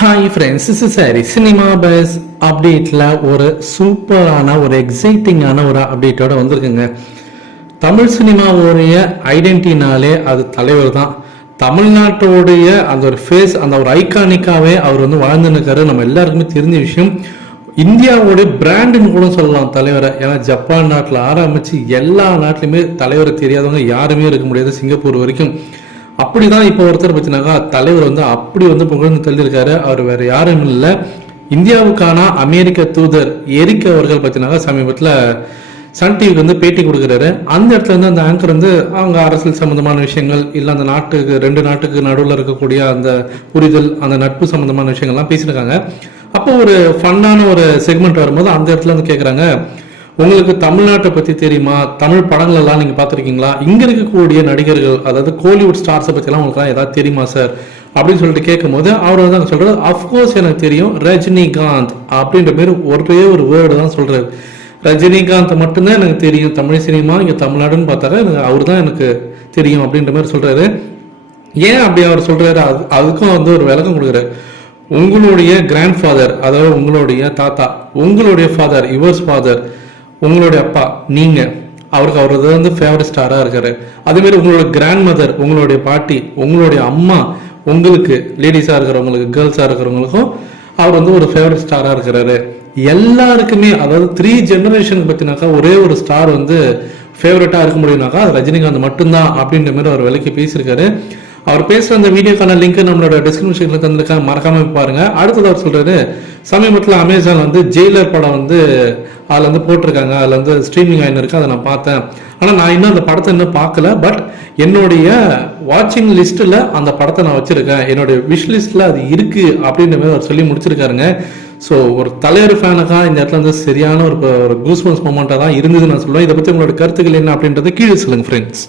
Hi friends is sorry cinema buzz அப்டேட்டில் ஒரு சூப்பரான ஒரு எக்ஸைட்டிங்கான ஒரு அப்டேட்டோட வந்திருக்குங்க. தமிழ் சினிமாவுடைய ஐடென்டினாலே அது தலைவர் தான் தமிழ்நாட்டோடைய அந்த ஒரு ஃபேஸ் அந்த ஒரு ஐகானிக்காகவே அவர் வந்து வாழ்ந்துருக்காரு நம்ம எல்லாருக்குமே தெரிஞ்ச விஷயம் இந்தியாவோடைய பிராண்டுன்னு கூட சொல்லலாம் தலைவரை. ஏன்னா ஜப்பான் நாட்டில் ஆரம்பிச்சு எல்லா நாட்டிலையுமே தலைவரை தெரியாதவங்க யாருமே இருக்க முடியாது சிங்கப்பூர் வரைக்கும். அப்படிதான் இப்போ ஒருத்தர் பார்த்தீங்கன்னாக்கா தலைவர் வந்து அப்படி வந்து புகழ்ந்து தள்ளியிருக்காரு. அவர் வேற யாரும் இல்லை. இந்தியாவுக்கான அமெரிக்க தூதர் எரிக் அவர்கள் பார்த்தீங்கன்னாக்கா சமீபத்தில் சன் டிவிக்கு வந்து பேட்டி கொடுக்குறாரு. அந்த இடத்துல வந்து அந்த ஆங்கர் வந்து அவங்க அரசியல் சம்பந்தமான விஷயங்கள் இல்லை அந்த நாட்டுக்கு ரெண்டு நாட்டுக்கு நடுவில் இருக்கக்கூடிய அந்த புரிதல் அந்த நட்பு சம்பந்தமான விஷயங்கள்லாம் பேசியிருக்காங்க. அப்போ ஒரு ஃபன்னான ஒரு செக்மெண்ட் வரும்போது அந்த இடத்துல வந்து கேட்குறாங்க உங்களுக்கு தமிழ்நாட்டை பத்தி தெரியுமா? தமிழ் படங்கள் எல்லாம் நீங்க இங்கே இங்க இருக்கக்கூடிய நடிகர்கள் அதாவது கோலிவுட் ஸ்டார்ஸை பத்தி எல்லாம் உங்களுக்கு ஏதாவது தெரியுமா சார் அப்படின்னு சொல்லிட்டு கேட்கும்போது அவர் வந்து அங்க சொல்றாரு அஃப்கோர்ஸ் எனக்கு தெரியும் ரஜினிகாந்த் அப்படின்ற பேர் ஒரே ஒரு வேர்டு தான் சொல்றாரு. ரஜினிகாந்த் மட்டும்தான் எனக்கு தெரியும் தமிழ் சினிமா இங்க தமிழ்நாடுன்னு பார்த்தாரு எனக்கு அவர் தான் எனக்கு தெரியும் அப்படின்ற மாதிரி சொல்றாரு. ஏன் அப்படி அவர் சொல்றாரு? அது அதுக்கும் வந்து ஒரு விளக்கம் கொடுக்குறாரு. உங்களுடைய கிராண்ட் ஃபாதர் அதாவது உங்களுடைய தாத்தா உங்களுடைய ஃபாதர் யுவர்ஸ் ஃபாதர் உங்களுடைய அப்பா நீங்கள் அவருக்கு அவரது வந்து ஃபேவரட் ஸ்டாராக இருக்கார். அதேமாரி உங்களோட கிராண்ட் மதர் உங்களுடைய பாட்டி உங்களுடைய அம்மா உங்களுக்கு லேடிஸாக இருக்கிறவங்களுக்கு கேர்ள்ஸாக இருக்கிறவங்களுக்கும் அவர் வந்து ஒரு ஃபேவரட் ஸ்டாராக இருக்கிறாரு. எல்லாருக்குமே அதாவது த்ரீ ஜெனரேஷன் பற்றினாக்கா ஒரே ஒரு ஸ்டார் வந்து ஃபேவரட்டாக இருக்க முடியும்னாக்கா அது ரஜினிகாந்த் மட்டும்தான் அப்படின்ற மாதிரி அவர் விலைக்கு பேசியிருக்காரு. அவர் பேசுகிற அந்த வீடியோக்கான லிங்க் நம்மளோட டிஸ்கிரிப்ஷனில் தந்திருக்காங்க மறக்காம பாருங்க. அடுத்தது அவர் சொல்றாரு சமீபத்தில் அமேசான் வந்து ஜெயிலர் படம் வந்து அதில் வந்து போட்டிருக்காங்க. அதில் வந்து ஸ்ட்ரீமிங் ஆயின்னு இருக்கு. அதை நான் பார்த்தேன். ஆனால் நான் இன்னும் அந்த படத்தை இன்னும் பார்க்கல. பட் என்னுடைய வாட்சிங் லிஸ்ட்டில் அந்த படத்தை நான் வச்சிருக்கேன். என்னுடைய விஷ் லிஸ்ட்டில் அது இருக்குது அப்படின்ற மாதிரி அவர் சொல்லி முடிச்சிருக்காருங்க. ஸோ ஒரு தலைவர் ஃபேனுக்காக இந்த இடத்துல வந்து சரியான ஒரு ஒரு கூஸ்மன்ஸ் மூமெண்ட்டாக தான் இருந்தது நான் சொல்லுவேன். இதை பற்றி உங்களோட கருத்துக்கள் என்ன அப்படின்றத கீழே சொல்லுங்க ஃப்ரெண்ட்ஸ்